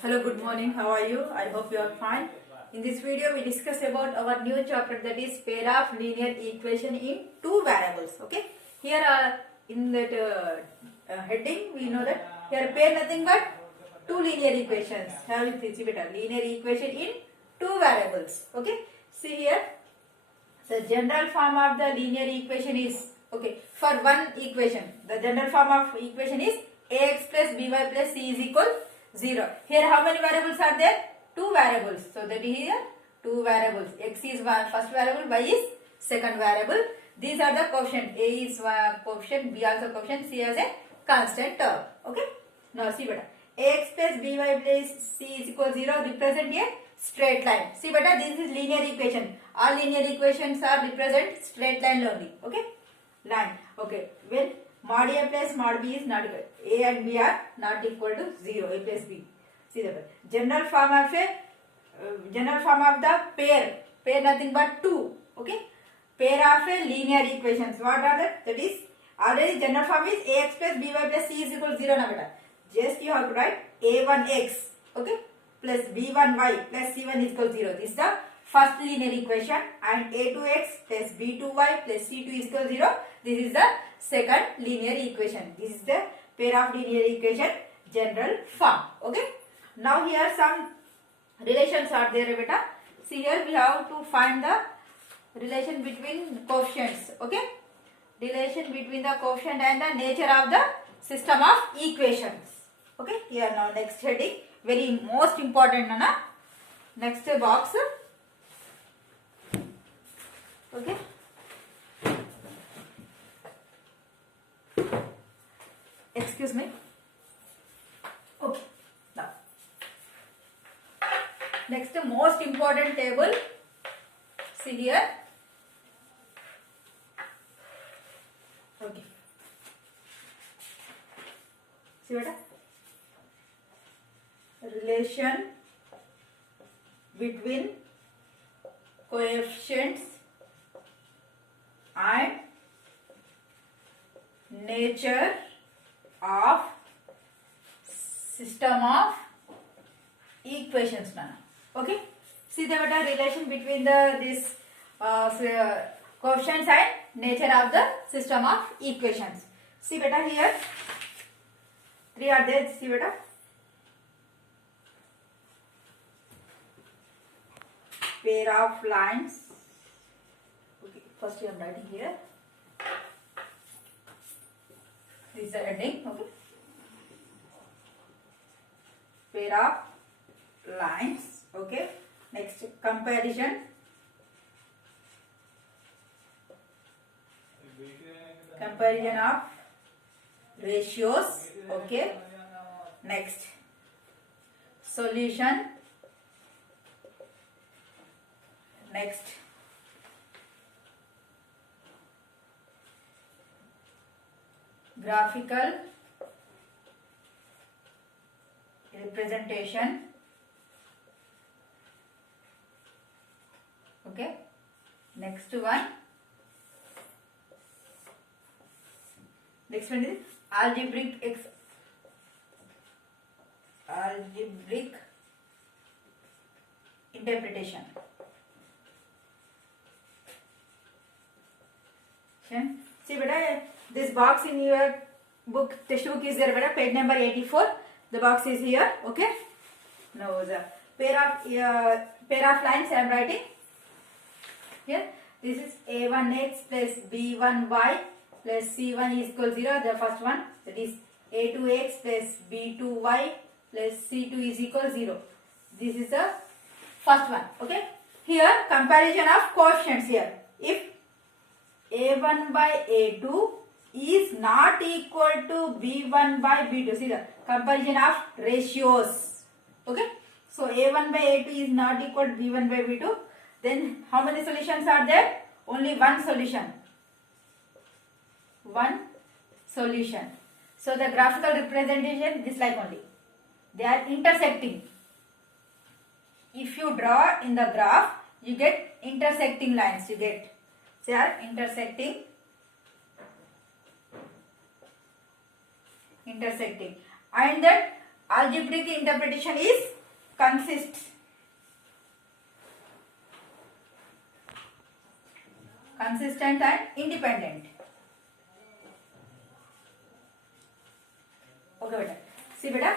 Hello, good morning. How are you? I hope you are fine. In this video, we discuss about our new chapter, that is pair of linear equation in two variables. Okay. Here in that heading, we know that here pair nothing but two linear equations. Have it see better. Linear equation in two variables. Okay. See here. The general form of the linear equation is, okay, for one equation, the general form of equation is ax plus by plus c is equal 0. Here how many variables are there? Two variables. So that is here two variables. X is one first variable, y is second variable. These are the coefficient. A is coefficient, b also coefficient, c as a constant term. Okay. Now see better. Ax plus by plus c is equal 0 represent a straight line. See better, this is linear equation. All linear equations are represent straight line only. Okay. Line. Okay. When mod a plus mod b is not equal, a and b are not equal to 0. A plus b. See the general form of the pair nothing but two. Okay. Pair of a linear equations. What are that? That is already general form is ax plus by plus c is equal to 0 na beta. Just you have to write a1x, okay, plus b1y plus c1 is equal to 0. This is the first linear equation, and a2x plus b2y plus c2 is equal to 0. This is the second linear equation. This is the pair of linear equation general form. Okay. Now here some relations are there, beta. See here we have to find the relation between coefficients. Okay. Relation between the coefficient and the nature of the system of equations. Okay. Here now next heading, very most important, Nana. Next box. Okay. Excuse me. Okay. Now next most important table. See here. Okay. See what? Relation between coefficients and nature of system of equations. Okay. See the relation between this coefficients and nature of the system of equations. See beta here. Three are there. See beta. Pair of lines. Okay, first I am writing here. This is the heading. Okay. Pair of lines. Okay. Next comparison. Comparison of ratios. Okay. Next solution. Next graphical representation. Okay. Next one. Next one is algebraic interpretation. See beta, this box in your book, textbook is there beta, page number 84. The box is here. Okay. Now the pair of lines I am writing here. This is a1x plus b1y plus c1 is equal to 0. The first one, that is a2x plus b2y plus c2 is equal to 0. This is the first one. Okay. Here comparison of coefficients here. If a1 by a2 is not equal to b1 by b2. See the comparison of ratios. Okay. So a1 by a2 is not equal to b1 by b2. Then how many solutions are there? Only one solution. One solution. So the graphical representation this like only. They are intersecting. If you draw in the graph, you get intersecting lines. You get. They are intersecting and that algebraic interpretation is consistent and independent. Okay beta, see beta,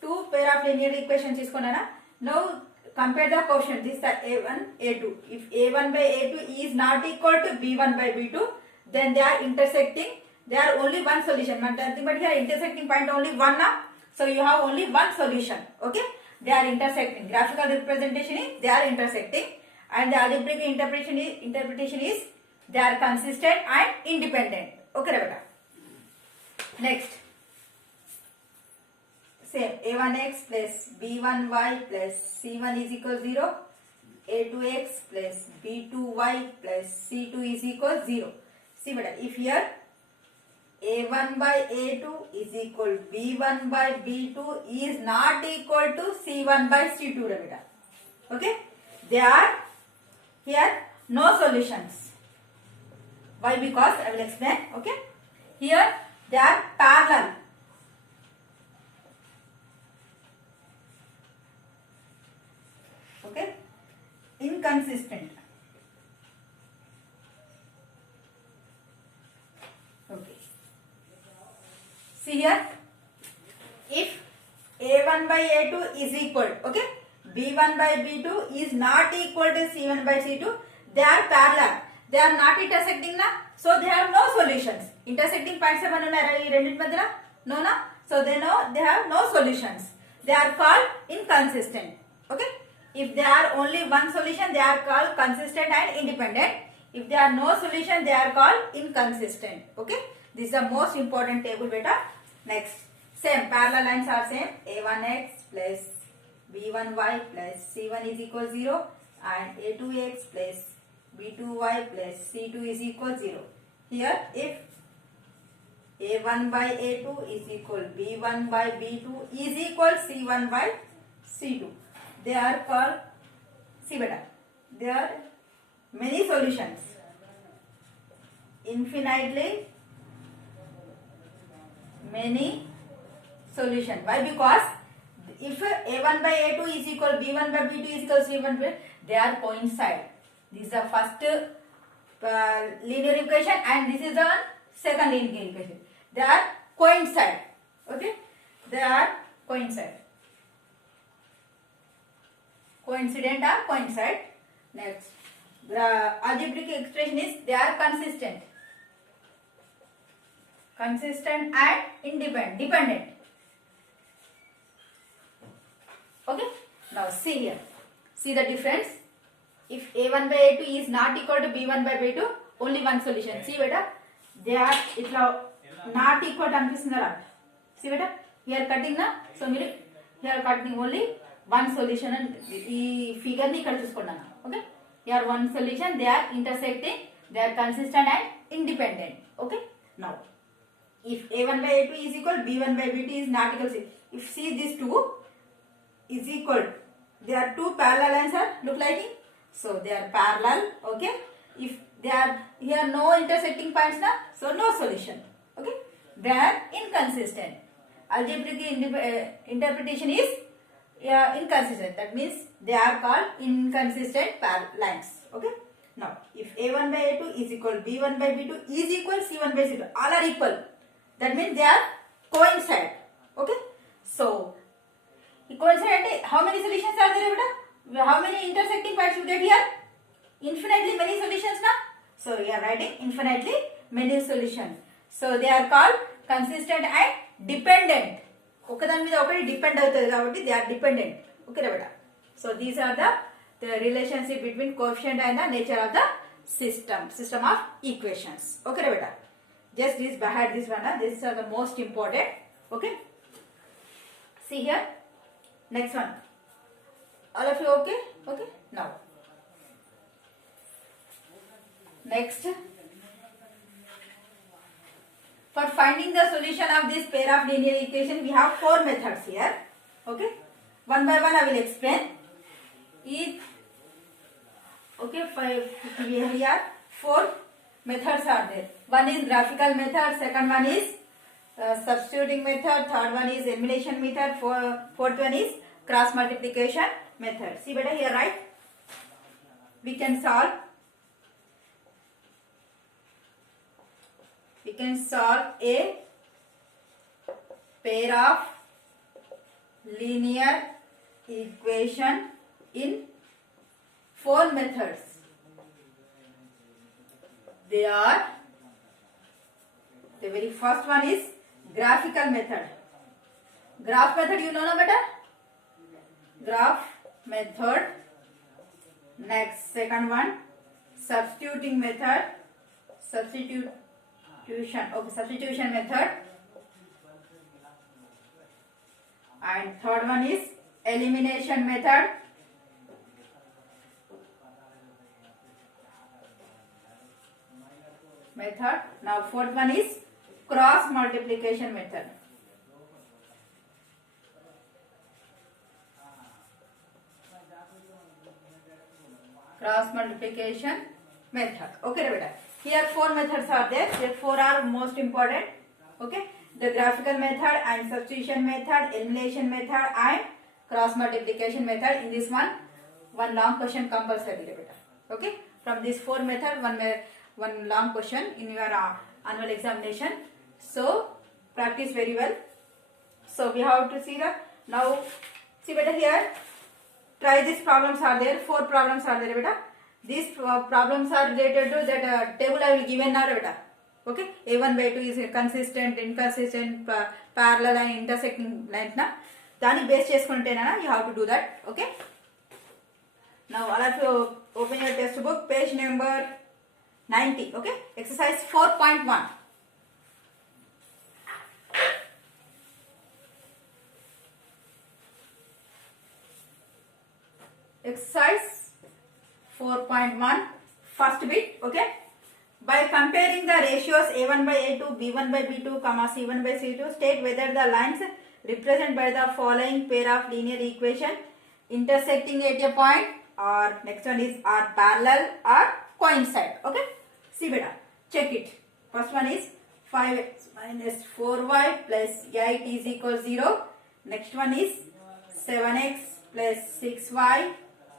two pair of linear equations is konana. Now compare the quotient. This is a1 a2. If a1 by a2 is not equal to b1 by b2, then they are intersecting. They are only one solution. But here intersecting point only one now. So you have only one solution. Okay, they are intersecting. Graphical representation is they are intersecting, and the algebraic interpretation is they are consistent and independent. Okay beta. Next, same a1x plus b1y plus c1 is equal 0, a2x plus b2y plus c2 is equal 0. See beta, if here a1 by a2 is equal b1 by b2 is not equal to c1 by c2 beta. Okay, they are here no solutions. Why? Because I will explain. Okay, here they are parallel. Okay, inconsistent. Okay, see here, if a1 by a2 is equal, okay, b1 by b2 is not equal to c1 by c2, they are parallel. They are not intersecting na, so they have no solutions. Intersecting points are no na, so they have no solutions. They are called inconsistent. Okay, if they are only one solution, they are called consistent and independent. If they are no solution, they are called inconsistent. Okay, this is the most important table beta. Next, same parallel lines are same. a1x plus b1y plus c1 is equal 0 and a2x plus b2y plus c2 is equal 0. Here, if a1 by a2 is equal b1 by b2 is equal c1 by c2, they are called, see beta, there are many solutions, infinitely many solutions. Why? Because if a1 by a2 is equal b1 by b2 is equal c1 by, they are coincide. This is the first linear equation and this is the second linear equation. They are coincide. Okay, they are coincide. Coincident or coincide. Next, the algebraic expression is they are consistent and dependent. Okay, now see here, see the difference. If a1 by a2 is not equal to b1 by b2, only one solution. See beta, they are not equal to see beta, here cutting na, so here cutting only one solution and this figure ni ikkada chusukunnanu. Okay, here one solution, they are intersecting, they are consistent and independent. Okay, now if a1 by a2 is equal, b1 by b2 is not equal. If see these two is equal, they are two parallel lines are look like it. So they are parallel. Okay, if they are here no intersecting points na, so no solution. Okay, they are inconsistent. Algebraic interpretation is inconsistent. That means they are called inconsistent lines. Okay, now if a1 by a2 is equal, b1 by b2 is equal, c1 by c2, all are equal. That means they are coincide. Okay, so coincident, how many solutions are there beta? How many intersecting points you get here? Infinitely many solutions na? So we are writing infinitely many solutions. So they are called consistent and dependent. Okay, then depend they are dependent. Okay beta. So these are the relationship between coefficient and the nature of the system of equations. Okay beta. Just this by this one. These are the most important. Okay. See here. Next one. All of you okay? Okay. Now. Next. For finding the solution of this pair of linear equation, we have four methods here. Okay. One by one I will explain. Okay. Here four methods are there. One is graphical method. Second one is substituting method, third one is elimination method, fourth one is cross multiplication method. See better here, right? We can solve a pair of linear equation in 4 methods. They are, the very first one is graphical method. Graph method you know no better? Graph method. Next, second one, substituting method. Substitution method. And third one is elimination method. Now fourth one is cross multiplication method. Cross multiplication method. Okay, beta. Here 4 methods are there. Here 4 are most important. Okay, the graphical method and substitution method, elimination method and cross multiplication method. In this one long question compulsory, beta. Okay, from this 4 method, one long question in your annual examination. So practice very well. So we have to see now. See better here. Try these problems are there. 4 problems are there, beta. These problems are related to that table I will given now, beta. Okay, a1 by 2 is consistent, inconsistent, parallel and intersecting lines na. Dani base cheskuntena you have to do that. Okay. Now I'll have to open your textbook, page number 90. Okay, exercise 4.1. Exercise 4.1, first bit. Okay, by comparing the ratios a1 by a2, b1 by b2, c1 by c2, state whether the lines represented by the following pair of linear equation intersecting at a point, or next one is are parallel or coincide. Okay, see beta, check it. First one is 5x minus 4y plus 8 is equal 0. Next one is 7x plus 6y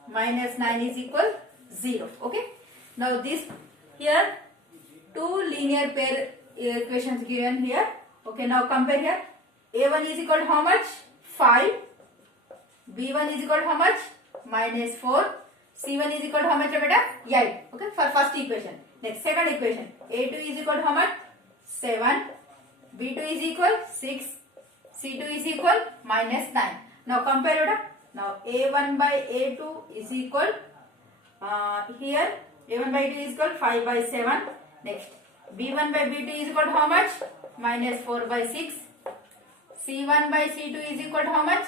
minus 9 is equal 0. Okay, now this here 2 linear pair equations given here. Okay, now compare here. A1 is equal to how much? 5. B1 is equal to how much? Minus 4. C1 is equal to how much, beta? 8. Okay, for first equation. Next, second equation. A2 is equal to how much? 7. B2 is equal 6. C2 is equal minus 9. Now compare, beta. Now A1 by A2 is equal here A1 by 2 is equal 5 by 7. Next, B1 by B2 is equal to how much? Minus 4 by 6. C1 by C2 is equal to how much?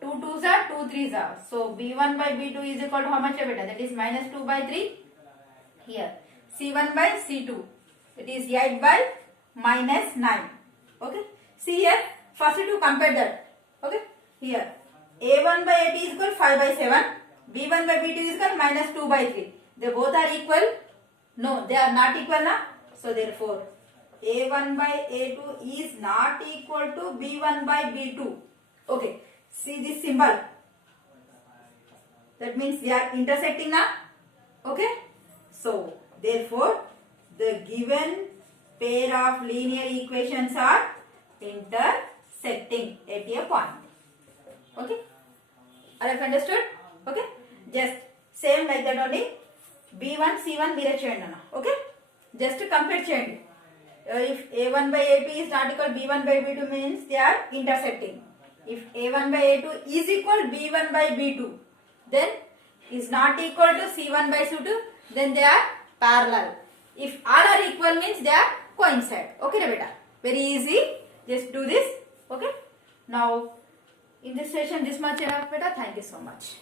2 2s are 2 3s are. So B1 by B2 is equal to how much, beta? That is minus 2 by 3. Here C1 by C2, it is 8 by minus 9. Okay, see here, first to compare that. Okay, here A1 by A2 is equal 5 by 7. B1 by B2 is equal minus 2 by 3. They both are equal? No, they are not equal na. So therefore A1 by A2 is not equal to B1 by B2. Okay, see this symbol. That means they are intersecting na. Okay, so therefore the given pair of linear equations are intersecting at a point. Okay, are you understood? Okay, just same like that only. B1 C1 mere cheyandi. Okay, just to compare cheyandi. If A1 by A2 is not equal B1 by B2 means they are intersecting. If A1 by A2 is equal B1 by B2, then is not equal to C1 by C2, then they are parallel. If all are equal means they are coincide. Okay, beta. Very easy. Just do this. Okay. Now in this session this much enough, beta. Thank you so much.